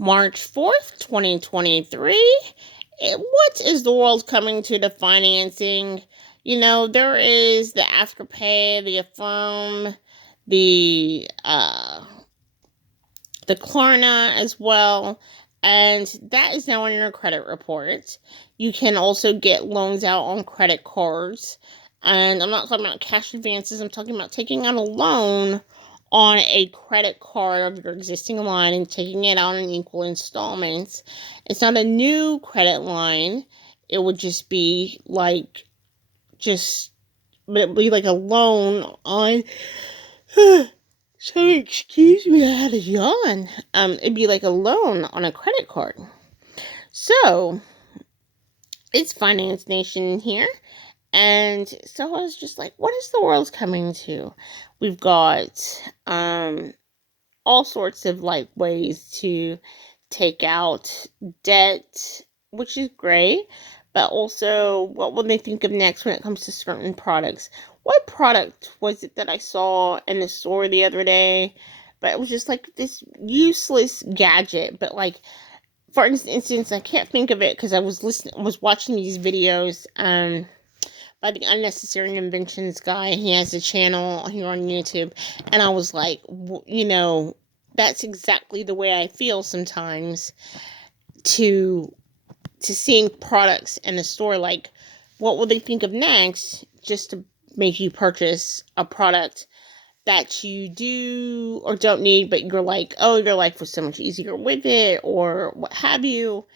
March 4th, 2023. What is the world coming to the financing? There is the Afterpay, the Affirm, the Klarna as well, and that is now on your credit report. You can also get loans out on credit cards, and I'm not talking about cash advances. I'm talking about taking out a loan on a credit card of your existing line and taking it out in equal installments. It's not a new credit line. It would just be like but it would be like a loan on. Sorry, excuse me, I had a yawn. It'd be like a loan on a credit card. So it's Finance Nation here. And so I was just like, what is the world coming to? We've got all sorts of like ways to take out debt, which is great, but also what will they think of next when it comes to certain products? What product was it that I saw in the store the other day? But it was just like this useless gadget. But like, for instance, I can't think of it because I was watching these videos by the Unnecessary Inventions guy. He has a channel here on YouTube, and I was like, that's exactly the way I feel sometimes to seeing products in the store. Like, what will they think of next just to make you purchase a product that you do or don't need, but you're like, oh, your life was so much easier with it, or what have you.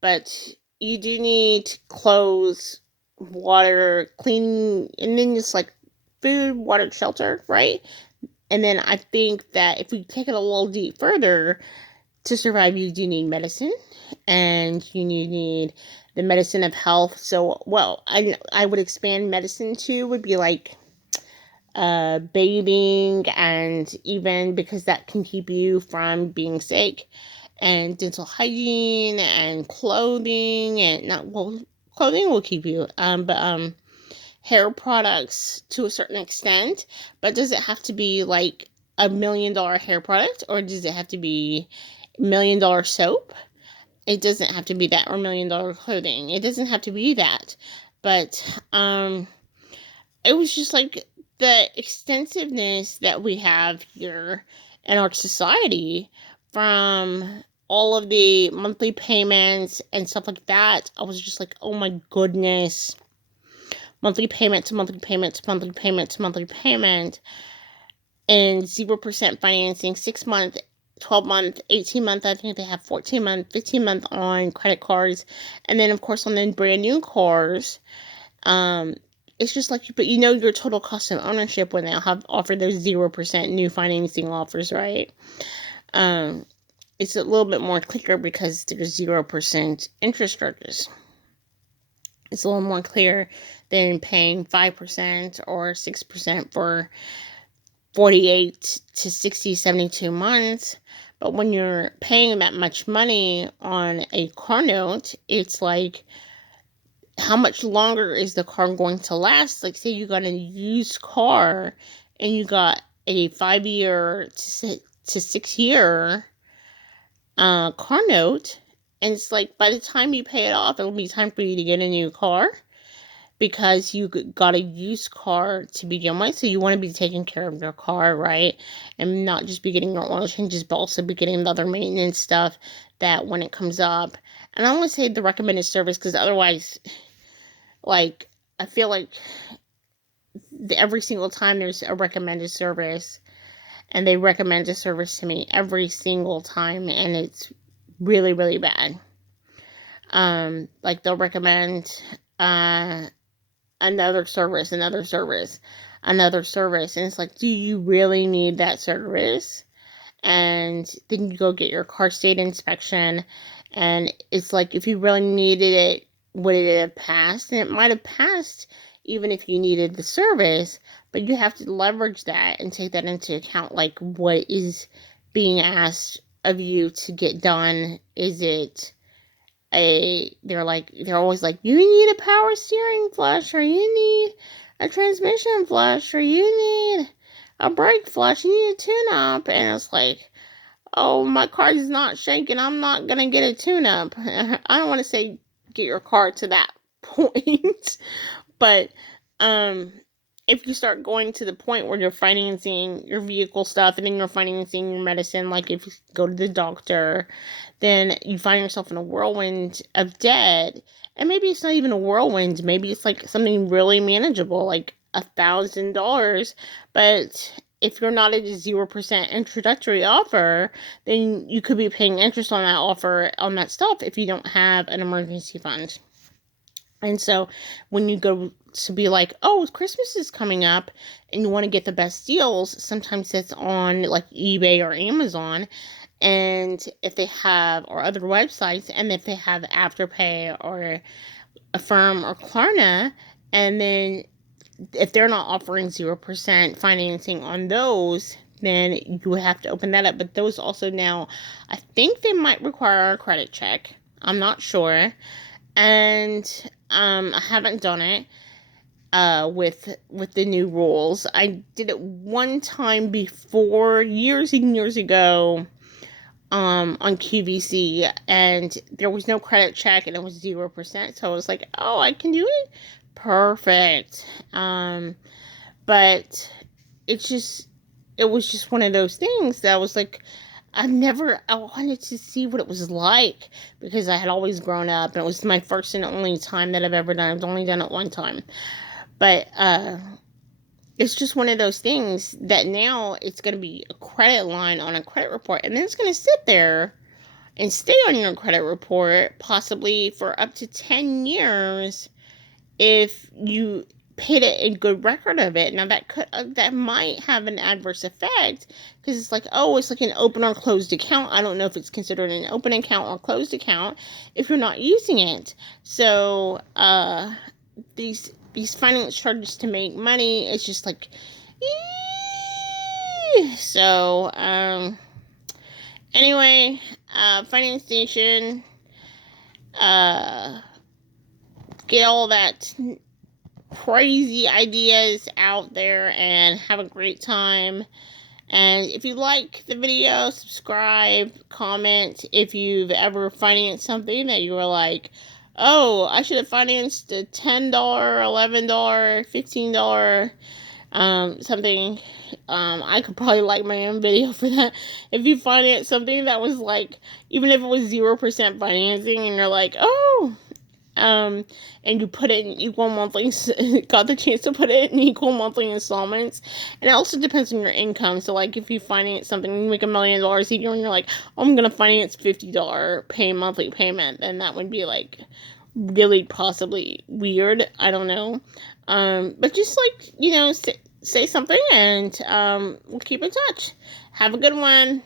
But you do need clothes, water, cleaning, and then just like food, water, shelter, right? And then I think that if we take it a little deep further, to survive, you do need medicine, and you need the medicine of health. So, well, I would expand medicine to would be like bathing, and even because that can keep you from being sick, and dental hygiene and clothing, and not well, clothing will keep you, but hair products to a certain extent. But does it have to be like $1 million hair product, or does it have to be $1 million soap? It doesn't have to be that, or $1 million clothing. It doesn't have to be that. But it was just like the extensiveness that we have here in our society, from all of the monthly payments and stuff like that. I was just like, oh my goodness. Monthly payment to monthly payment to monthly payment to monthly payment, and 0% financing, 6 month, 12-month, 18-month. I think they have 14-month, 15-month on credit cards. And then, of course, on the brand new cars, it's just like, but your total cost of ownership when they'll have offered those 0% new financing offers, right? It's a little bit more clear because there's 0% interest charges. It's a little more clear than paying 5% or 6% for 48 to 60, 72 months. But when you're paying that much money on a car note, it's like, how much longer is the car going to last? Like, say you got a used car and you got a 5-year to 6-year car note, and it's like, by the time you pay it off, it'll be time for you to get a new car because you got a used car to begin with. So you want to be taking care of your car, right? And not just be getting your oil changes, but also be getting the other maintenance stuff that when it comes up. And I want to say the recommended service, because otherwise, like, I feel like every single time there's a recommended service, and they recommend a service to me every single time, and it's really, really bad. Like, they'll recommend another service, and it's like, do you really need that service? And then you go get your car state inspection, and it's like, if you really needed it, would it have passed? And it might have passed even if you needed the service, but you have to leverage that and take that into account, like, what is being asked of you to get done. Is it they're always like, you need a power steering flush, or you need a transmission flush, or you need a brake flush, you need a tune-up. And it's like, oh, my car is not shaking, I'm not going to get a tune-up. I don't want to say get your car to that point, but um, if you start going to the point where you're financing your vehicle stuff and then you're financing your medicine, like if you go to the doctor, then you find yourself in a whirlwind of debt. And maybe it's not even a whirlwind. Maybe it's like something really manageable, like $1,000. But if you're not at a 0% introductory offer, then you could be paying interest on that offer on that stuff if you don't have an emergency fund. And so when you go to be like, oh, Christmas is coming up and you want to get the best deals, sometimes it's on like eBay or Amazon. And if they have, or other websites, and if they have Afterpay or Affirm or Klarna, and then if they're not offering 0% financing on those, then you would have to open that up. But those also now, I think they might require a credit check. I'm not sure. And I haven't done it with the new rules. I did it one time before, years and years ago, on QVC, and there was no credit check and it was 0%. So I was like, oh, I can do it? Perfect. But it was just one of those things that I was like, I wanted to see what it was like, because I had always grown up and it was my first and only time that I've ever done. I've only done it one time. But it's just one of those things that now it's going to be a credit line on a credit report, and then it's going to sit there and stay on your credit report possibly for up to 10 years if you paid a good record of it. Now that might have an adverse effect, because it's like, oh, it's like an open or closed account. I don't know if it's considered an open account or closed account if you're not using it. So these finance charges to make money, it's just like, so anyway, Finance Nation, get all that crazy ideas out there and have a great time. And if you like the video, subscribe, comment. If you've ever financed something that you were like, oh, I should have financed a $10, $11, $15 something. I could probably like my own video for that. If you finance something that was like, even if it was 0% financing and you're like, oh, and you put it in equal monthly, got the chance to put it in equal monthly installments. And it also depends on your income. So like if you finance something, you make $1 million a year and you're like, oh, I'm going to finance $50 monthly payment, then that would be like really possibly weird. I don't know. But just like, say something, and we'll keep in touch. Have a good one.